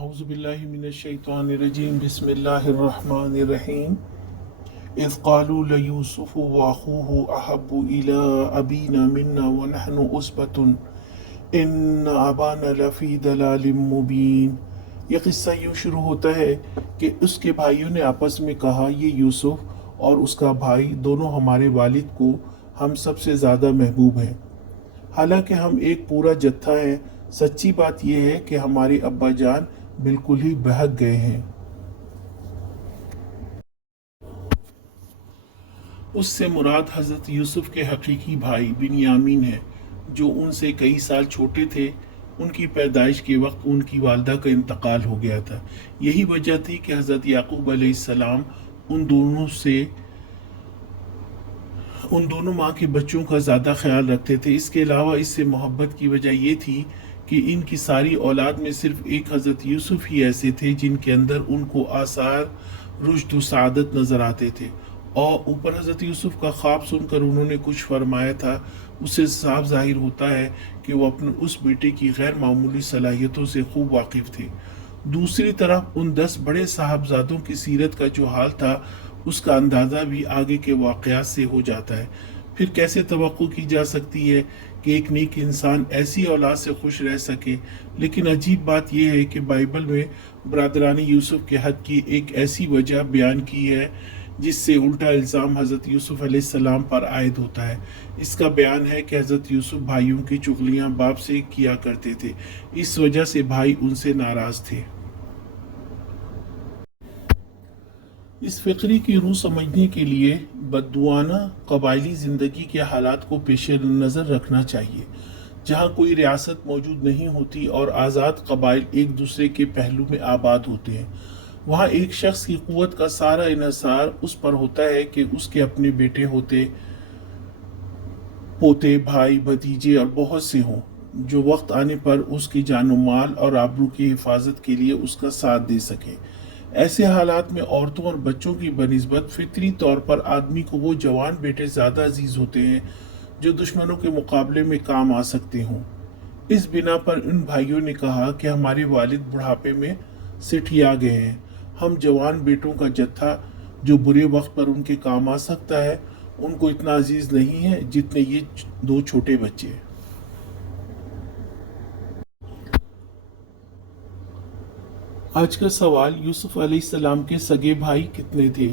اعوذ باللہ من الشیطان الرجیم بسم اللہ الرحمن الرحیم اذ قالوا لیوسف واخوه احب الى ابینا منا ونحن عصبۃ ان ابانا لفی ضلال مبین۔ یہ قصہ یوں شروع ہوتا ہے کہ اس کے بھائیوں نے آپس میں کہا، یہ یوسف اور اس کا بھائی دونوں ہمارے والد کو ہم سب سے زیادہ محبوب ہیں، حالانکہ ہم ایک پورا جتھا ہیں۔ سچی بات یہ ہے کہ ہمارے ابا جان بالکل ہی بہک گئے ہیں۔ اس سے مراد حضرت یوسف کے حقیقی بھائی بنیامین ہے، جو ان سے کئی سال چھوٹے تھے۔ ان کی پیدائش کے وقت ان کی والدہ کا انتقال ہو گیا تھا۔ یہی وجہ تھی کہ حضرت یعقوب علیہ السلام ان دونوں ماں کے بچوں کا زیادہ خیال رکھتے تھے۔ اس کے علاوہ اس سے محبت کی وجہ یہ تھی کہ ان کی ساری اولاد میں صرف ایک حضرت یوسف ہی ایسے تھے جن کے اندر ان کو آثار رشد و سعادت نظر آتے تھے، اور اوپر حضرت یوسف کا خواب سن کر انہوں نے کچھ فرمایا تھا، اس سے صاف ظاہر ہوتا ہے کہ وہ اپنے اس بیٹے کی غیر معمولی صلاحیتوں سے خوب واقف تھے۔ دوسری طرف ان 10 بڑے صاحبزادوں کی سیرت کا جو حال تھا، اس کا اندازہ بھی آگے کے واقعات سے ہو جاتا ہے۔ پھر کیسے توقع کی جا سکتی ہے کہ ایک نیک انسان ایسی اولاد سے خوش رہ سکے؟ لیکن عجیب بات یہ ہے کہ بائبل میں برادران یوسف کے حق کی ایک ایسی وجہ بیان کی ہے جس سے الٹا الزام حضرت یوسف علیہ السلام پر عائد ہوتا ہے۔ اس کا بیان ہے کہ حضرت یوسف بھائیوں کی چغلیاں باپ سے کیا کرتے تھے، اس وجہ سے بھائی ان سے ناراض تھے۔ اس فقرے کی روح سمجھنے کے لیے بدعنوانہ قبائلی زندگی کے حالات کو پیش نظر رکھنا چاہیے، جہاں کوئی ریاست موجود نہیں ہوتی اور آزاد قبائل ایک دوسرے کے پہلو میں آباد ہوتے ہیں۔ وہاں ایک شخص کی قوت کا سارا انحصار اس پر ہوتا ہے کہ اس کے اپنے بیٹے ہوتے، پوتے، بھائی، بھتیجے اور بہت سے ہوں، جو وقت آنے پر اس کی جان و مال اور آبرو کی حفاظت کے لیے اس کا ساتھ دے سکیں۔ ایسے حالات میں عورتوں اور بچوں کی بنسبت فطری طور پر آدمی کو وہ جوان بیٹے زیادہ عزیز ہوتے ہیں جو دشمنوں کے مقابلے میں کام آ سکتے ہوں۔ اس بنا پر ان بھائیوں نے کہا کہ ہمارے والد بڑھاپے میں سٹھیا گئے ہیں، ہم جوان بیٹوں کا جتھا جو برے وقت پر ان کے کام آ سکتا ہے، ان کو اتنا عزیز نہیں ہے جتنے یہ 2 چھوٹے بچے۔ آج کا سوال، یوسف علیہ السلام کے سگے بھائی کتنے تھے؟